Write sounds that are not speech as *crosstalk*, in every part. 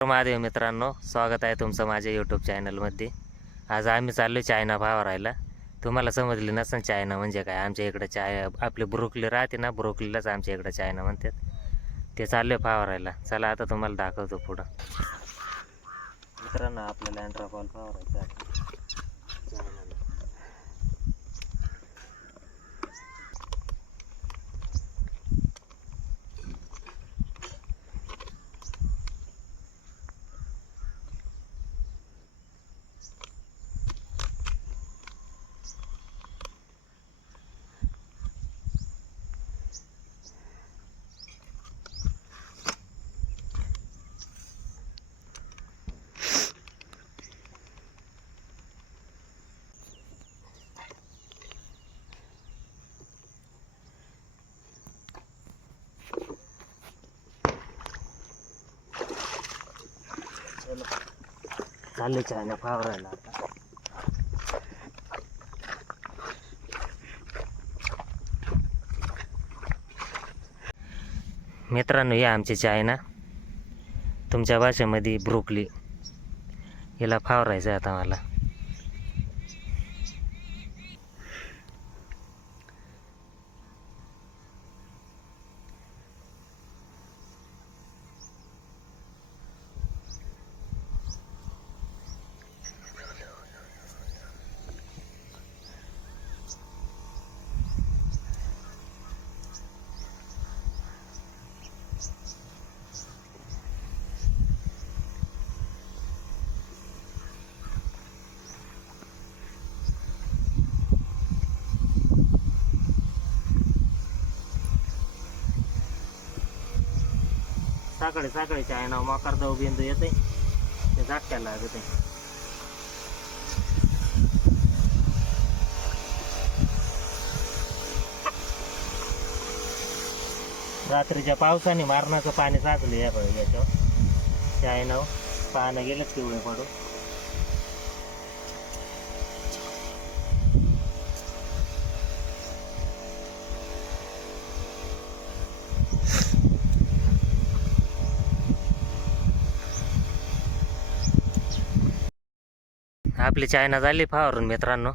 महादेव मित्रांनो स्वागत आहे तुमचं माझ्या यूट्यूब चॅनलमध्ये आज आम्ही चाललो चायना भावारायला. तुम्हाला समजली नसेल चायना म्हणजे काय? आमच्या इकडं चाय आपले ब्रुकली राहते ना ब्रुकलीलाच आमच्या इकडं चायना म्हणतात. ते चालले फावरायला चला आता तुम्हाला दाखवतो पुढं. मित्रांनो आपल्याला अँड्राफॉल फावरायचं चालले चायना फावरायला आता. मित्रांनो या आमची चायना तुमच्या भाषेमध्ये ब्रुकली. हिला फावरायचं आहे आता मला. सकाळी सकाळी चायना मकर दव बिंदू येते. ते झाटक्याला लागते. रात्रीच्या पावसाने मारणाचं पाणी साचलं या बघ याच्यावर. चायनाव पानं गेलं पिवळे पडून. आपली चायना झाली फावरून मित्रांनो.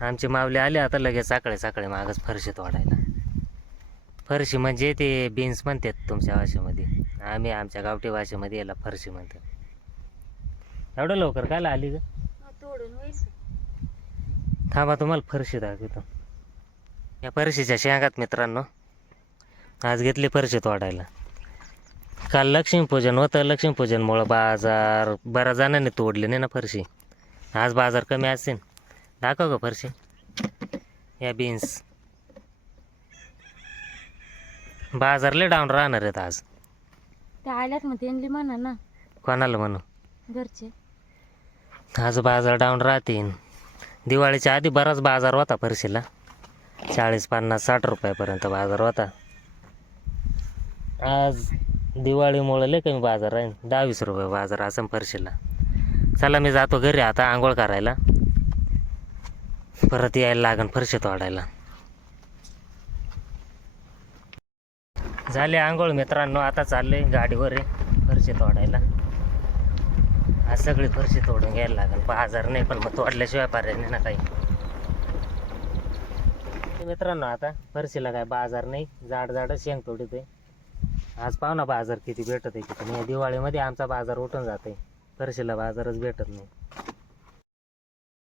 आमची माऊली आली आता लगेच सकाळी सकाळी मागच फरशी तोडायला. फरशी म्हणजे ते बीन्स म्हणतात तुमच्या भाषेमध्ये आम्ही आमच्या गावठी भाषेमध्ये याला फरशी म्हणतात. एवढं लवकर कायला आली ग? थांबा तुम्हाला फरशी दाखवतो. या फरशीच्या शेंगात मित्रांनो आज घेतली फरशी तोडायला. काल लक्ष्मीपूजन होतं. लक्ष्मीपूजनमुळं बाजार बऱ्याच जणांनी तोडले नाही ना फरशी. आज बाजार कमी असेल दाखव ग फरशी. या बीन्स बाजार लय डाऊन राहणार आहेत आज. ते आल्यात मग त्यांनी म्हणा ना. कोणाला म्हणू? घरचे. आज बाजार डाऊन राहतील दिवाळीच्या आधी बराच बाजार होता फरशीला. चाळीस पन्नास साठ रुपयापर्यंत बाजार होता. आज दिवाळीमुळं लय कमी बाजार आहे दहा वीस रुपये बाजार असं फरशीला. चला मी जातो घरी आता आंघोळ करायला. परत यायला लागन फरशी तोडायला झाले आंघोळ मित्रांनो आता चालले गाडीवर आहे फरशी तोडायला आज सगळी फरशी तोडून घ्यायला लागेल बाजार नाही पण मग तोडल्याशिवाय पर्याय नाही ना काही. मित्रांनो आता फरशीला काय बाजार नाही जाड जाड शेंग तोडीत आहे. आज पाहू ना बाजार किती भेटत आहे किती नाही. दिवाळीमध्ये आमचा बाजार उठून जाते फरशीला बाजारच भेटत नाही.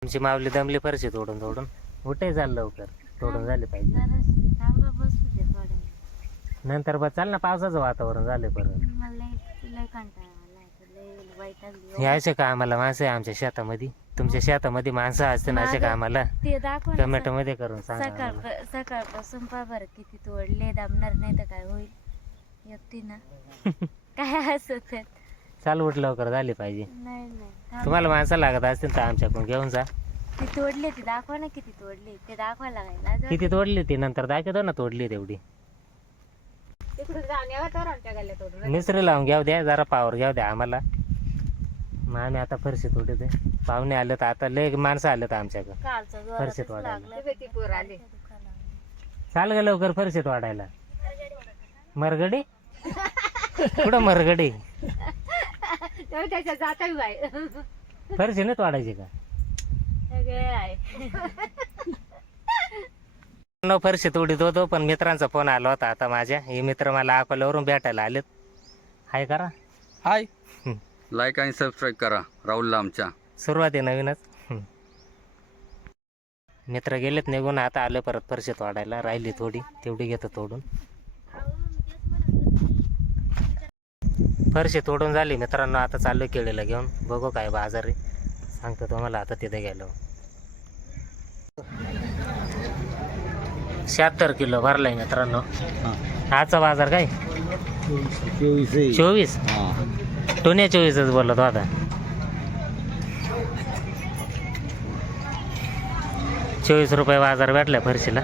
आमची मावली दमली फरशी तोडून तोडून. उठे झालं लवकर. तोडून झाली पाहिजे. बसू नंतर बा चाल ना पावसाचं वातावरण झालं परत. वाईट हे. असे कामाला माणसं आहे आमच्या शेतामध्ये? तुमच्या शेतामध्ये माणसं असते ना असे माझं- कामाला ते दाखव ना टोमॅटो मध्ये करून सांगा सकाळ आम्हाला. सकाळपासून पा बरं किती तोडले दामणार नाही तर काय होईल? एकटी ना *laughs* काय असत चाल उठ लवकर झाली पाहिजे. नाही नाही. थांब. तुम्हाला माणसं लागत असतील तर आमच्याकडून घेऊन जा. ती तोडले ती दाखवा ना किती तोडले. ते दाखवायला लागायला. किती तोडली ती नंतर दाखवतो ना तोडली तेवढी मिसरी लावून घ्याव द्या जरा पावर घ्याव द्या आम्हाला. मग आम्ही आता फरशी तोडते पाहुणे आले तर आता लय माणसं आले तर आमच्याकडं. कालचा फरशीत जोरातच वाढायला. लागला चाल ग लवकर फरशीत वाढायला. मरगडी? कुठं मरगडी? तेव्हा त्याच्या जाता बाय तोडायची का? सगळे आहे. न फरशी तोडीत होतो पण मित्रांचा फोन आला होता आता माझ्या. हे मित्र मला अकोल्यावरून भेटायला आलेत. हाय करा. हाय. लाईक आणि सबस्क्राईब करा राहुलला आमच्या सुरुवात आहे नवीनच. मित्र गेलेत निघून आता आले परत फरशी तोडायला. राहिली थोडी तेवढी घेतो तोडून. फरशी तोडून झाली. मित्रांनो आता चाललो केळीला घेऊन. बघू काय बाजार सांगतो तुम्हाला आता तिथे गेलो. शहात्तर किलो भरलाय मित्रांनो. आजचा बाजार काय? चोवीस टोन्या चोवीसच बोलत होता चोवीस रुपये बाजार भेटला फरशीला.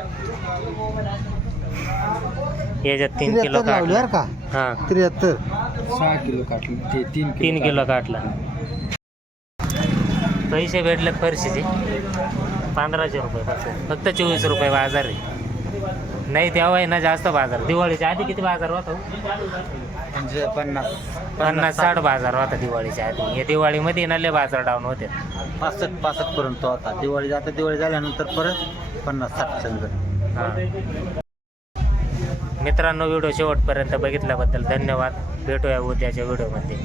याच्यात तीन किलो काढला का? हा. त्र्याहत्तर. सहा किलो काटली. ते तीन तीन किलो काढला पैसे भेटले फरशीचे पंधराशे रुपये फक्त. फक्त चोवीस रुपये बाजार आहे. नाही तेव्हा आहे ना जास्त बाजार. दिवाळीच्या आधी किती बाजार होता हो? म्हणजे पन्नास पन्नास साठ बाजार होता दिवाळीच्या आधी. या दिवाळीमध्ये ना लय बाजार डाऊन होते. पासष्ट पासष्ट पर्यंत होता. दिवाळी आता दिवाळी झाल्यानंतर परत पन्नास साठ संघ. मित्रांनो व्हिडिओ शेवटपर्यंत बघितल्याबद्दल धन्यवाद. भेटूया उद्याच्या व्हिडिओमध्ये.